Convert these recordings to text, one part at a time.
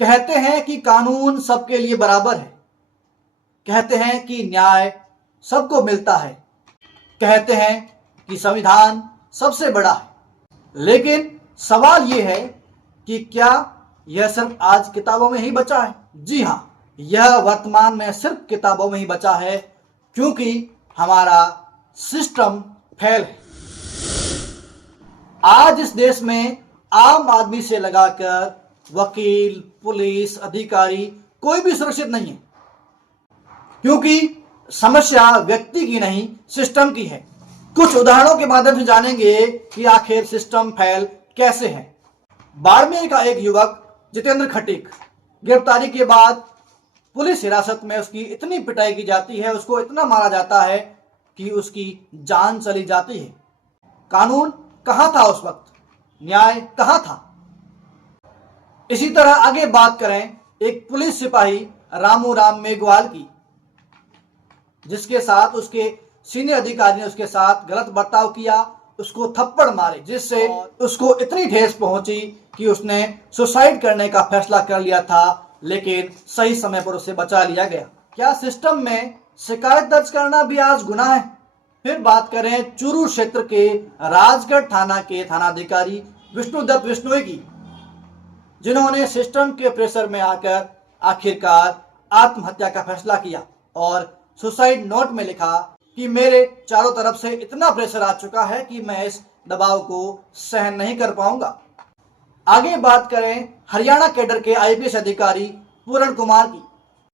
कहते हैं कि कानून सबके लिए बराबर है, कहते हैं कि न्याय सबको मिलता है, कहते हैं कि संविधान सबसे बड़ा है। लेकिन सवाल यह है कि क्या यह सिर्फ आज किताबों में ही बचा है? जी हाँ, यह वर्तमान में सिर्फ किताबों में ही बचा है, क्योंकि हमारा सिस्टम फेल है। आज इस देश में आम आदमी से लगाकर वकील, पुलिस, अधिकारी कोई भी सुरक्षित नहीं है, क्योंकि समस्या व्यक्ति की नहीं, सिस्टम की है। कुछ उदाहरणों के माध्यम से जानेंगे कि आखिर सिस्टम फेल कैसे है। बाड़मेर का एक युवक जितेंद्र खटीक, गिरफ्तारी के बाद पुलिस हिरासत में उसकी इतनी पिटाई की जाती है, उसको इतना मारा जाता है कि उसकी जान चली जाती है। कानून कहां था उस वक्त? न्याय कहां था? इसी तरह आगे बात करें एक पुलिस सिपाही रामू राम मेघवाल की, जिसके साथ उसके सीनियर अधिकारी ने उसके साथ गलत बर्ताव किया, उसको थप्पड़ मारे, जिससे उसको इतनी ठेस पहुंची कि उसने सुसाइड करने का फैसला कर लिया था, लेकिन सही समय पर उसे बचा लिया गया। क्या सिस्टम में शिकायत दर्ज करना भी आज गुनाह है? फिर बात करें चूरू क्षेत्र के राजगढ़ थाना के थानाधिकारी विष्णुदत्त बिश्नोई की, जिन्होंने सिस्टम के प्रेशर में आकर आखिरकार आत्महत्या का फैसला किया और सुसाइड नोट में लिखा कि मेरे चारों तरफ से इतना प्रेशर आ चुका है कि मैं इस दबाव को सहन नहीं कर पाऊंगा। आगे बात करें हरियाणा कैडर के आईपीएस अधिकारी पूरण कुमार की,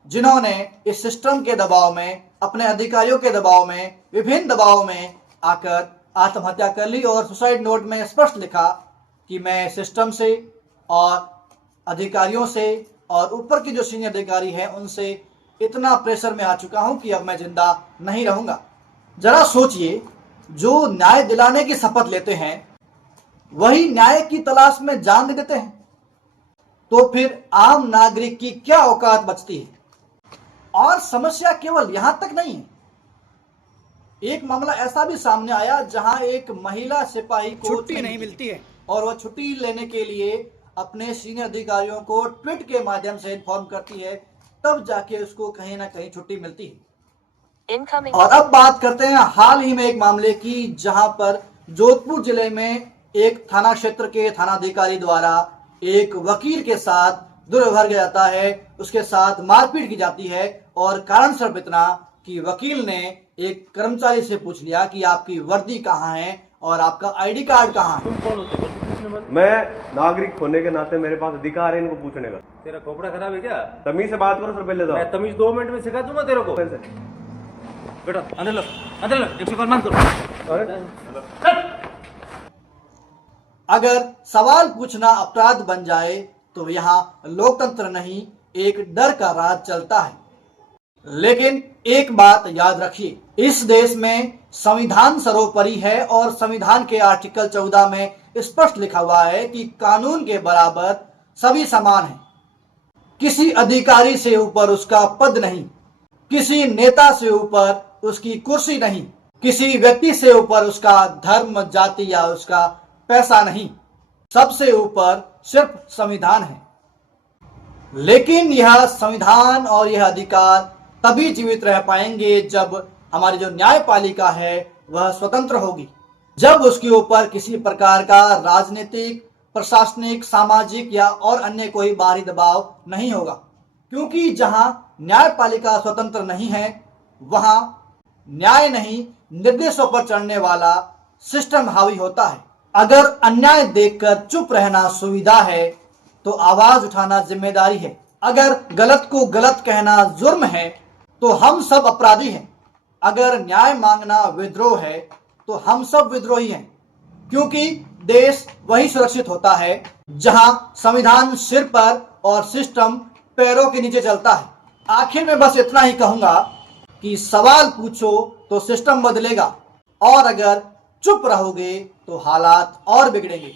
जिन्होंने इस सिस्टम के दबाव में, अपने अधिकारियों के दबाव में, विभिन्न दबाव में आकर आत्महत्या कर ली और सुसाइड नोट में स्पष्ट लिखा कि मैं सिस्टम से और अधिकारियों से और ऊपर की जो सीनियर अधिकारी हैं उनसे इतना प्रेशर में आ चुका हूं कि अब मैं जिंदा नहीं रहूंगा। जरा सोचिए, जो न्याय दिलाने की शपथ लेते हैं वही न्याय की तलाश में जान दे देते हैं, तो फिर आम नागरिक की क्या औकात बचती है? और समस्या केवल यहां तक नहीं है। एक मामला ऐसा भी सामने आया जहां एक महिला सिपाही को छुट्टी नहीं मिलती है और वह छुट्टी लेने के लिए अपने सीनियर अधिकारियों को ट्वीट के माध्यम से इन्फॉर्म करती है, तब जाके उसको कहीं ना कहीं छुट्टी मिलती है। और अब बात करते हैं हाल ही में एक मामले की, जहां पर जोधपुर जिले में एक थाना क्षेत्र के थानाधिकारी द्वारा एक वकील के साथ दुर्व्यवहार किया जाता है, उसके साथ मारपीट की जाती है और कारण सिर्फ इतना कि वकील ने एक कर्मचारी से पूछ लिया कि आपकी वर्दी कहाँ है और आपका आईडी कार्ड कहाँ है। तुम कौन होते? मैं नागरिक होने के नाते मेरे पास अधिकार है इनको पूछने का। तेरा खोपड़ा खराब है क्या? तमीज से बात करो सर, पहले मैं तमीज 2 मिनट में सिखा दूंगा तेरे को। बेटा अंदर लो, अंदर लो, एक सेकंड मान करो। अगर सवाल पूछना अपराध बन जाए तो यहाँ लोकतंत्र नहीं, एक डर का राज चलता है। लेकिन एक बात याद रखिए, इस देश में संविधान सर्वोपरि है और संविधान के आर्टिकल 14 में स्पष्ट लिखा हुआ है कि कानून के बराबर सभी समान हैं। किसी अधिकारी से ऊपर उसका पद नहीं, किसी नेता से ऊपर उसकी कुर्सी नहीं, किसी व्यक्ति से ऊपर उसका धर्म, जाति या उसका पैसा नहीं, सबसे ऊपर सिर्फ संविधान है। लेकिन यह संविधान और यह अधिकार तभी जीवित रह पाएंगे जब हमारी जो न्यायपालिका है वह स्वतंत्र होगी, जब उसके ऊपर किसी प्रकार का राजनीतिक, प्रशासनिक, सामाजिक या और अन्य कोई बाहरी दबाव नहीं होगा। क्योंकि जहां न्यायपालिका स्वतंत्र नहीं है वहां न्याय नहीं, निर्देशों पर चढ़ने वाला सिस्टम हावी होता है। अगर अन्याय देखकर चुप रहना सुविधा है तो आवाज उठाना जिम्मेदारी है। अगर गलत को गलत कहना जुर्म है तो हम सब अपराधी हैं। अगर न्याय मांगना विद्रोह है तो हम सब विद्रोही हैं, क्योंकि देश वही सुरक्षित होता है जहां संविधान सिर पर और सिस्टम पैरों के नीचे चलता है। आखिर में बस इतना ही कहूंगा कि सवाल पूछो तो सिस्टम बदलेगा और अगर चुप रहोगे तो हालात और बिगड़ेंगे।